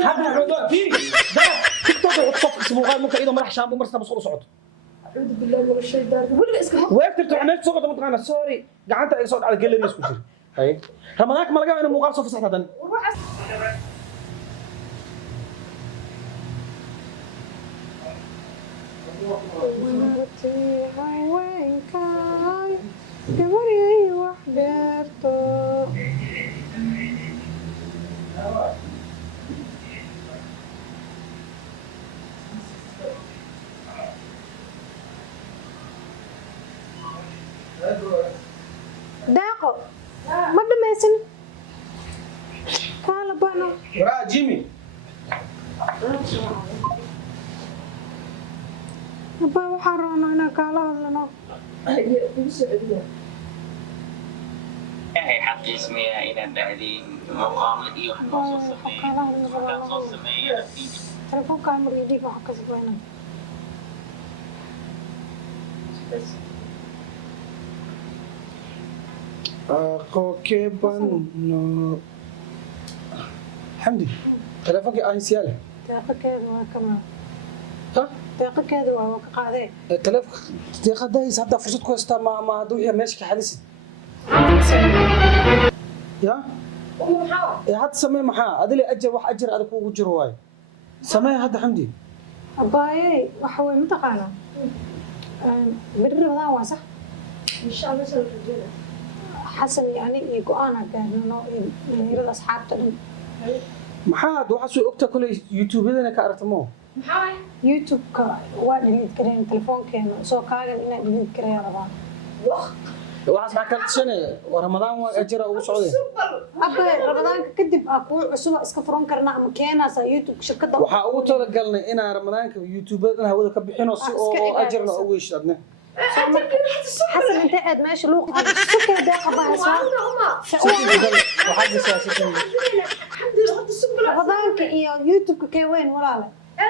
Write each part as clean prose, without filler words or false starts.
هذا الموضوع فيه ده تيك توك وتصفق اسمه ممكن ايده مرح شامبو مرسله بصوره صعود أعوذ بالله من الشيطان ولا اسمه ويكتب تعمل صوت متقنه سوري قعدت اي صوت على الجاليري اسكو شيء هاي رمضانك ما لقى انه مقال صف صح هذا داقو ما دميسن قال بانو ورا جيمي أبا وحرنا أنا قال هذا هي حق اسمها إلى بعدين مقام لي وحنوصل سمية تلفون كان مريدي وحكى زباينه كوكبان حمدي تلفونك اي سياله داقة كذا وكمان ها داقة كذا وكقاعدة تلفونك دقيقه هذا فرصه كويسه ما هدو يا ماشي حدث يا هذا سمي محا هذا اللي اجر واحد اجر هذا كوجو جر واي سمي هذا حمدي أباي وحوي متقانا بدر رمضان واسع إن شاء الله سنة الجنة حسن يعني يقول أنا كأنه يرد أصحاب تلم محاد waxaa soo ogtaa kulay youtube-dana ka aragtamo maxaa youtube-ka waa dhiliid kareen telefoonkeena soo kaagan inaan dhiliid karaya rabaa waxaas maxaa kala tashanaya waa ramadaan waa ajira ugu socday abba ramadaanka kadib kuwa cusub iska furan karna ama keenaasa youtube shirkadda waxaa ugu talagalnay inaan ramadaanka youtube-dana hawada ka bixino si oo ajirna ugu yeeshadna حسن انت قاعد ماشي لوق سكر داقه بها waxaad gashaa الحمد لله هذا السوق بلا رمضانك iyo youtube ka weyn walaala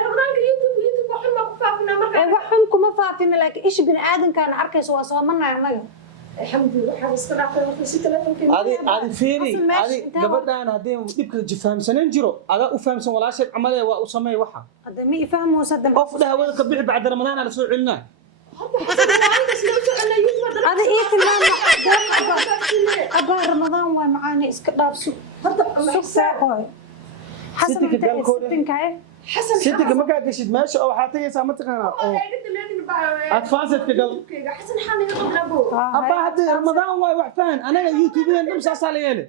رمضانك يوتيوب waxaan ma ku faafina marka waxaan kuma faafina laakiin ish bin aadankan arkayso waa soo manay anaga الحمد لله waxaan iska dhaafay marka si telefoonka adi fiiri adi gabadhan hadii dibka jifaamsanan jiro ada u fahamsan walaashay camale waa u sameey waxa hada mi fahmo sadam qof dhahawada ka bixi bacda ramadaan ala soo celinaa هذا إيه كلام أبا رمضان ومعاني إسكدار سوق ساقوي حسن أنت ستين كاي ستك ما قاعد قشيد ماشي أو حاطية سامتك أنا أتفاصل كقل حسن حالي قبل أبوه أبا هذا رمضان واي وحفان أنا يوتيوبين نمسا صاليالي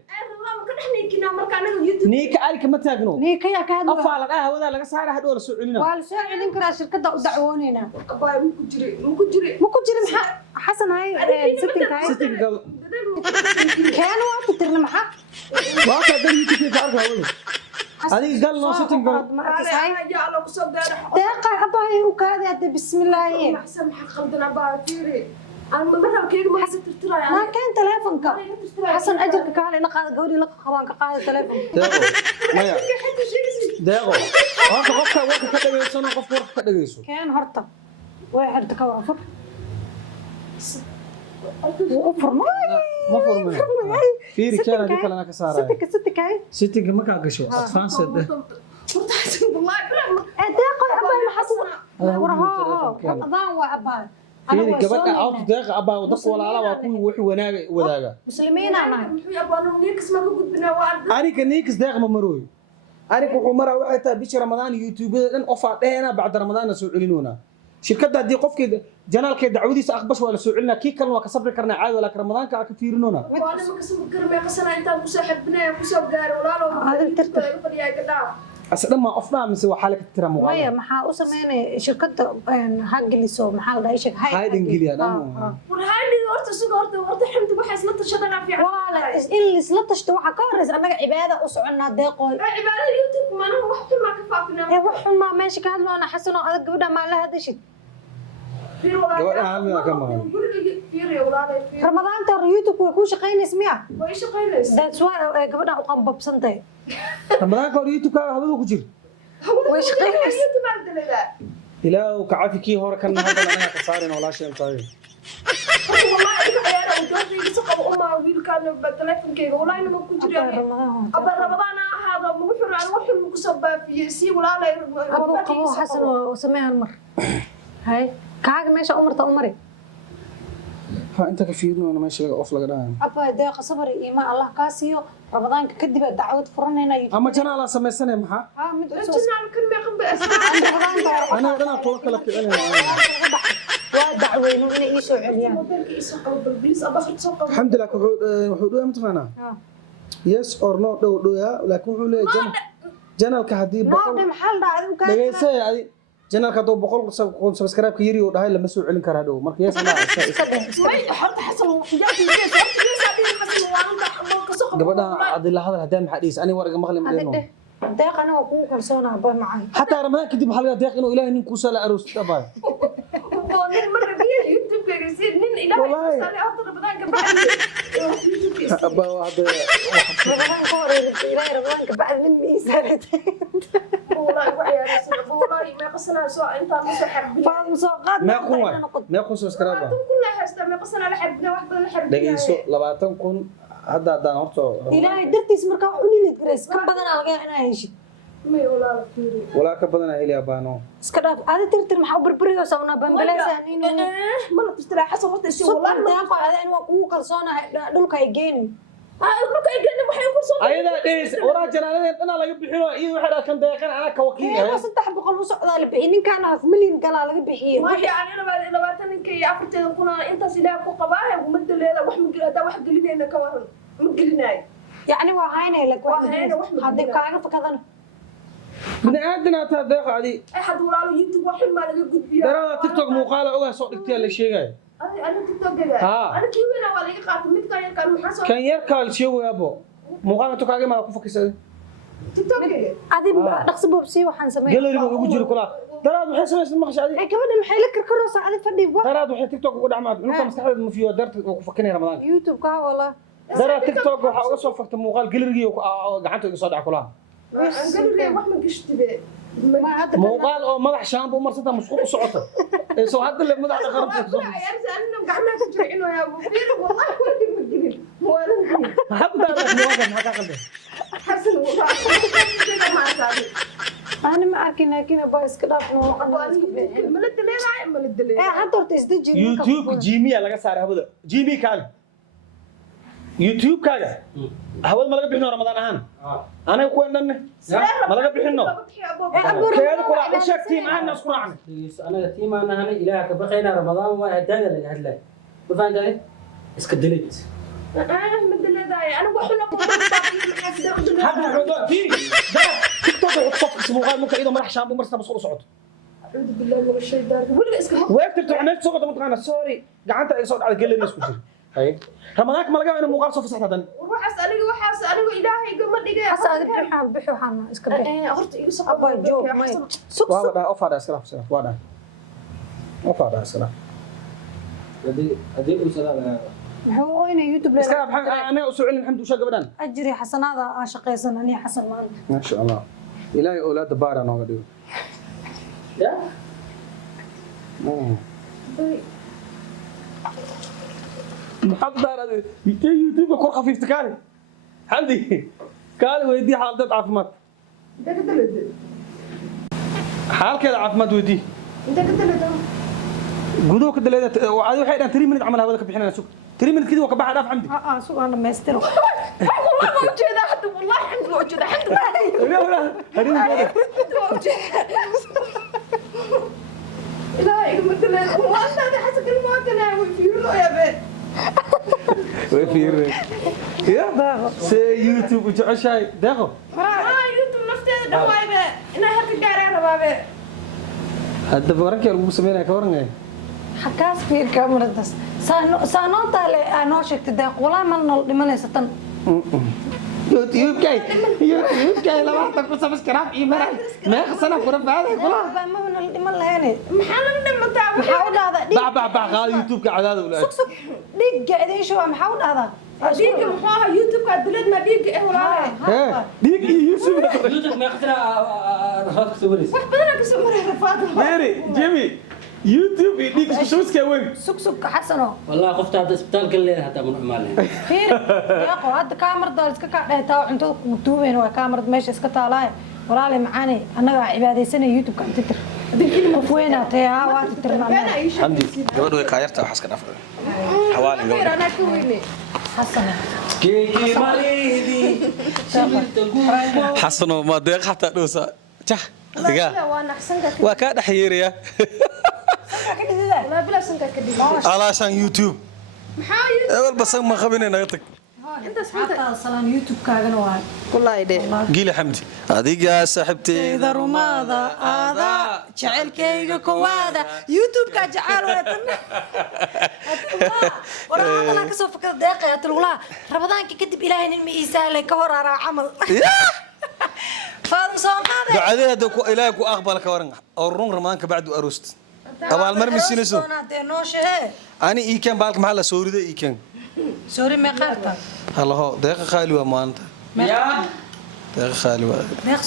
نيك ألك ما تاقنو نيك يا كهذا أفعل هذا لقى سعر هدول سعودنا والسعر إنكر شركة دعوانينا أبا مكجري محا حسن هاي ستين كاي ستك قل كانوا تترنا محا واقع ده يوتيوب تعرف هذا هذه قال له ستين قل دقة أبا وكذا بسم الله أحسن حق خلدنا أبا فيري أنا مرة كيف ما حسيت ترى ما كان تلفونك حسن أجرك قال لك هذا قولي لك خوانك قال تلفون داغو هذا قفك وقت كذا يسون قف وقت كذا يسون كان هرطة واحد تكور فر وفر ما فرمي فيري كان هذيك أنا كسارة ستك هاي ستك ما كان قشوا أطفال سد والله دقة أبا ما حسن ورها رمضان وأبا فيري قبل عاوت داغ أبا ودق ولا على وكل وحي وناجي وداغا مسلمين أنا أبا نيكس ما قد بنا وارد أنا كنيكس داغ ممروي أنا كوحو مرة وحيتها بيش رمضان يوتيوب لأن أوفر هنا بعد رمضان سوعلينونا شركة دي قف كده جنال كده دعودي سأقبش ولا سوعلنا كي كان وكسبر كرنا عاد ولا رمضان كفيرنونا وأنا ما كسب كرمي قصنا أنت مصاحبنا وكسب قال ولا هذا ترتب أصلا ما أفهم من سوى حالك ترى مغالطة ويا محا أسمعني شركة حق سو محل ده إيش هاي دنجلي أنا ورهاني ورت سوق ورت حمد بحس لا تشدنا في ولا اللي سلطشت waxa ka horeys anaga cibaada u soconnaa deeqoy cibaada youtube ma anu wax ma ka faafina wax ma meesha ka hadloona xasan oo adag gabadha ma la hadashid gabadha halmida ka maqan ramadaanta youtube way ku shaqeynaysaa miya way shaqeynaysaa that's why gabadha u qanbabsantay رمضان كان يوتيوب كان هذا كجير وش قيس يوتيوب عندنا إلا وكعافي كي هورا كان هذا أنا كسارين ولا شيء طيب والله أنا ودوري سقط أمه ويل كان بالتلفون كي والله أنا ما كنت جري أبا رمضان هذا مو soo baafiyay si walaalay قبو حسن وسميها المر هاي كاغ ماشي عمرته عمري ها انت كفيدنا انا ماشي اوف laga dhahay ابا داق صبر ايمان الله كاسيو رمضان كدب دعوه فرنينا ama jana la sameeysanay maxaa ها مد jinaan kan meeqan ba ana dana kuwa kala kicinaya ودعوينو inay ii soo celiyaan mobilka isoo qabo balbiis aba furto soo qabo alxamdulillah wuxuu dhuu mataqaana yes or no dhow ya laakiin wuxuu leeyahay janalka hadii boqol نو محل دعوه كان dhageysay adi janalka doo boqol subscribe ka yiri oo dhahay lama soo celin kara dhow marka yes ma way horta xasan xijaabti sababtiisa mas'uul waan ma ka soo qabo gabadha adi la hadal hadaa maxaa dhiis ani warga maqli ma leeno داق انا وكو كلسونا ابا معاي حتى رمضان kadib hal deeq inuu ilaahay nin ku sala aroos tabay nin mar biyo youtube ka gasir nin ilaahay sali horta ramadan ka bacdi youtube aba hada رمضان كوري الى رمضان بعد من ميزانه والله وعيارس والله ما قصنا سو انت مش حرب فمسوقات ما ku subscribe كلها هسه ما قصنا لحبنا واحد لحب dhageyso 20,000 hadda hadaan horto ilaahay dartiis markaa wax u nilid gareys ka badan aan laga inaa heshid ما ولا فيري wala ka badan ay ilaa baano iska dhaaf aadi tirtir maxaa u barbariyo sawna bambaleysa inuu ما لا تشتري حسب horta si والله والله ما aqoon aadi inuu kugu kalsoonahay dhulka ay geenin marka ay geeyeen waxay ku soo ayada dhees wara janaaladeed inaa laga bixino iyo waxa kan deeqan ana ka wakiil ee 300 u socdaa la bixin ninkan 1 milyan kala laga bixiyo ما يعني انا 20 كي افرتين كنا انت سلاح ku qabaa gumadadeeda wax ma gelada wax gelinayna ka waran ma gelinaay يعني waa haynay la Waa haynay, wax ma hadii gudbinayo. kaaga fakadana bini aadana ta deeq adi ay had walaalo youtube wax ma laga gudbiyo darada tiktok muuqaala oga soo dhigtay la sheegay انا tiktok gaga Ah. انا kiwina waa laga qaatay mid kan yarkan maxaa soo kan yar kaal sheego yabo muuqaala to kaaga ma ku fakisay tiktok gaga adi dhaqsi boobsi waxaan sameeyay gallery ba ugu jiro kula darada waxay sameeysan maqash adi ay gabadha maxay la karkaroosa adi fadhi wax darada waxay tiktok ugu dhacmaad inta maskaxdeed ma fiyo darta ku fakinay ramadaan youtube ka wala darada tiktok waxa uga soo faktay muuqaal gallery gacanta uga soo dhac kula aan gallery wax ma gashtibe ma hadda muuqaal oo madax shaambo marsata musqul u socoto ee soo hadda le madax qarabta hadda muuqaal ma ka qalday أنا ما أركي لكن أبغى إسكراف نوع أنا إيه حتى تزدج youtube جيمي laga saaray hawada جيمي kaale youtube kaaga hawada ma laga bixino ramadaan ahaan anaga ku endhanne ma laga bixino keeda kula u sheegtiin aan isku raacnay anaga tiimaana hanay ilaaha ka baqayna ramadaan waa hadaada laga hadlay ma fahantahay iska dilid hadda wuxuu fiiri tiktok wuxuu soo fakis muuqaal marka iyadoo madax shaambo marsata musqul u socoto weegtirto meesha soo qoto mataqaana sorry gacanta ay soo dhacday gallery isku jir hay ramadaanka ma laga yaabaa in muuqaal soo fasaxda dan حس هذا بحو حنا إسكراف أبغى جوب ما سوق waa dhaa ofa dhaa iskala fsana waa dhaa ofa dhaa iskala hadii uu salaada هو وين يوتيوب iskala anaga u soo celin alxamdu shaa gabadhan أجري حسن هذا شقيسن أنا حسن ما ما sha allah ilaahay awlaada baara nooga dhigo ya محضر يوتيوب كور خفيف تكالي حمدي قال ويدي حالتك عافمات حال كذا عافمات ودي قدو كده ليدا وعادي waxay dhan 3 minute amal hawada ka bixinayna sug 3 minute kidi waa ka baxay dhaaf xamdi سوق أنا ما يستر way fiirre ya se youtube jeceshay deeqo hadda baranka lagu sameeynaa ka waran حكاس في الكاميرا دس سانو تالي أنا شفت ده قولا من نول دمنا ستن يوتيوب كاي لا واحد كل سبسكرايب ايميل ما خسنا قرب هذا كله ما من نول دمنا لهني محاول هذا باع قال يوتيوب كعداد ولا سوق سوق ديك قاعدين شو محاول هذا ديك يوسف youtube ma qasna rafaad ka soo wareys ميري جيمي يوتيوب ديك شو سكوين سوق سوق حسنو والله qofta hada isbitaal gal leeyahay hada mun amaale خير يا أخو هذا كاميرا دارس كذا تاو أنتو مكتوبين وكاميرا ماشي إسكت على walaale macaane annaga cibaadaysanay youtube kan titir qof weyn aad tahay waa titirnaa xamdi gabadhu way kaayarta wax iska dhafay xawaali gabadha أنا كويني xasana keekii maleedi shimirta guuraa xasano ma deeq xataa dhoosa jah diga لا وأنا أحسن كده waa ka dhaxyeeraya لا بلا أحسن كده alaashan youtube محاول eewal basan ma qabinay naga tag أنت سمعت xataa salaan youtube kaagana waa والله يدي giila xamdi adiga saaxiibteyda rumaada aada jacaylkayga kowaada youtube-ka jacayl weetan waraada la kasoo fakada deeqaya tilgulaa rabadaanka kadib ilaahay nin ma iisaalay ka hor araa camal faadum soo qaade ducadeeda ku ilaahay ku aqbal ka waran oo run ramaanka bacdu aroost abaal mar misinayso noo shehe ani iikan baalka maxaa la soo riday iikan sorry me qaarta halaho deeqa qaali waa maanta yaa deeqa qaali waa deeq